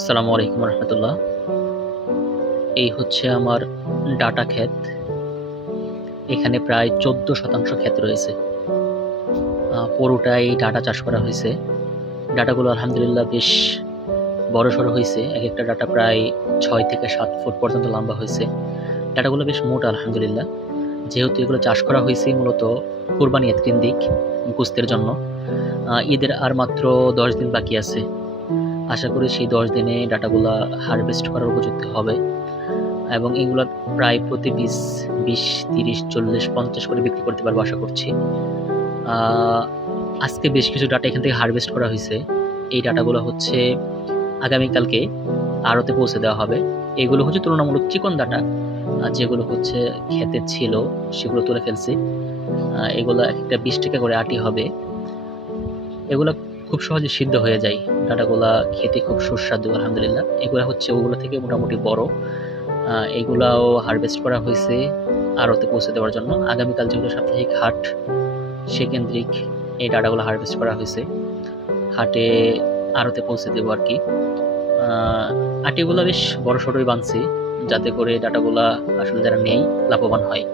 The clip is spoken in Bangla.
আসসালামু আলাইকুম রহমতুল্লাহ। এই হচ্ছে আমার ডাটা ক্ষেত। এখানে প্রায় ১৪% ক্ষেত রয়েছে। পুরোটাই ডাটা চাষ করা হয়েছে। ডাটাগুলো আলহামদুলিল্লাহ বেশ বড়সড় হইছে। একেকটা ডাটা প্রায় ৬ থেকে ৭ ফুট পর্যন্ত লম্বা হইছে। ডাটাগুলো বেশ মোটা আলহামদুলিল্লাহ। যেহেতু এগুলো চাষ করা হইছে মূলত কুরবানি ঈদ কেন্দ্রিক গোশতের জন্য। ঈদের আর মাত্র ১০ দিন বাকি আছে। আশা করি সেই ১০ দিনে ডাটাগুলা হারভেস্ট করার উপযুক্ত হবে। এবং এগুলা প্রায় প্রতি পিস ২০, ৩০, ৪০, ৫০ করে বিক্রি করতে পারবো আশা করছি। আ আজকে বেশ কিছু ডাটা এখান থেকে হারভেস্ট করা হইছে। এই ডাটাগুলো হচ্ছে আগামীকালকে আড়তে পৌঁছে দেওয়া হবে। এগুলো হচ্ছে তুলনামূলক চিকন ডাটা। যেগুলো হচ্ছে ক্ষেতে ছিল সেগুলো তুলে ফেলছি। এগুলা একেকটা ৳২০ করে আটি হবে। এগুলা খুব সহজে সিদ্ধ হয়ে যায়। ডাটাগুলা খেতে খুব সুস্বাদু আলহামদুলিল্লাহ। এগুলা হচ্ছে ওগুলো থেকে মোটামুটি বড়। এগুলাও হারভেস্ট করা হইছে আড়তে পৌঁছে দেওয়ার জন্য। আগামীকাল যেহেতু সাপ্তাহিক হাট, সেকেন্দ্রিক এই ডাটাগুলো হারভেস্ট করা হইছে। হাটে আড়তে পৌঁছে দেবো আরকি। আ আটিগুলা বেশ বড়সড়ই বানছি, যাতে করে ডাটাগুলা আসলে যারা নেয় লাভবান হয়।